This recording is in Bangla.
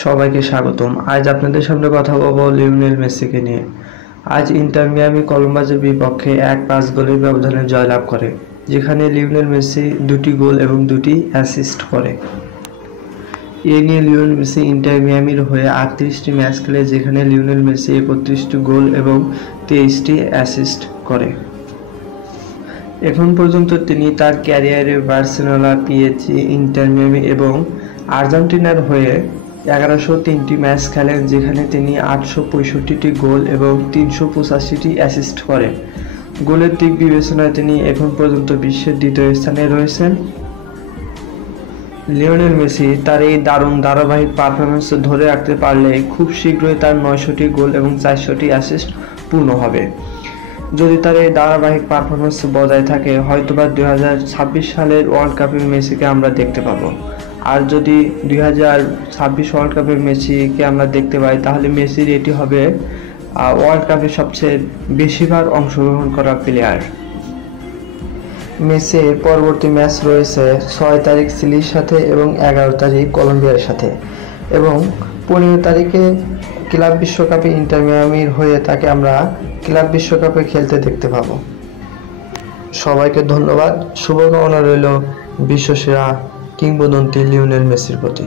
সবাইকে স্বাগতম। আজ আপনাদের সামনে কথা বলবো লিওনেল মেসিকে নিয়ে। আজ ইন্টার মিয়ামি কলম্বাসের বিপক্ষে 1-5 গোলের ব্যবধানে জয়লাভ করে, যেখানে লিওনেল মেসি 2টি গোল এবং 2টি অ্যাসিস্ট করে। এ নিয়ে লিওনেল মেসি ইন্টার মিয়ামির হয়ে 38টি ম্যাচ খেলে, যেখানে লিওনেল মেসি 31টি গোল এবং 23টি অ্যাসিস্ট করে। এখন পর্যন্ত তিনি তার ক্যারিয়ারে বার্সেলোনা, পিএসজি, ইন্টার মিয়ামি এবং আর্জেন্টিনার হয়ে 1103টি ম্যাচ খেলেন, যেখানে তিনি 865টি গোল এবং 385টি অ্যাসিস্ট করেন। গোলের দিক বিবেচনায় তিনি এখন পর্যন্ত বিশ্বের 2য় স্থানে রয়েছেন। লিওনেল মেসি তার এই দারুণ ধারাবাহিক পারফরম্যান্স ধরে রাখতে পারলে খুব শীঘ্রই তার 900টি গোল এবং 400টি অ্যাসিস্ট পূর্ণ হবে। যদি তার এই ধারাবাহিক পারফরম্যান্স বজায় থাকে, হয়তোবা 2026 সালের ওয়ার্ল্ড কাপের মেসিকে আমরা দেখতে পাবো। আর যদি 2026 ওয়ার্ল্ড কাপের মেসিকে আমরা দেখতে পাই, তাহলে মেসির এটি হবে ওয়ার্ল্ড কাপে সবচেয়ে বেশিবার অংশগ্রহণ করা প্লেয়ার। মেসির পরবর্তী ম্যাচ রয়েছে 6 তারিখ চিলির সাথে এবং 11 তারিখ কলম্বিয়ার সাথে, এবং 15 তারিখে ক্লাব বিশ্বকাপে ইন্টার মিয়ামির হয়ে তাকে আমরা ক্লাব বিশ্বকাপে খেলতে দেখতে পাবো। সবাইকে ধন্যবাদ। শুভকামনা রইল বিশ্বসেরা কিংবদন্তি লিওনেল মেসির প্রতি।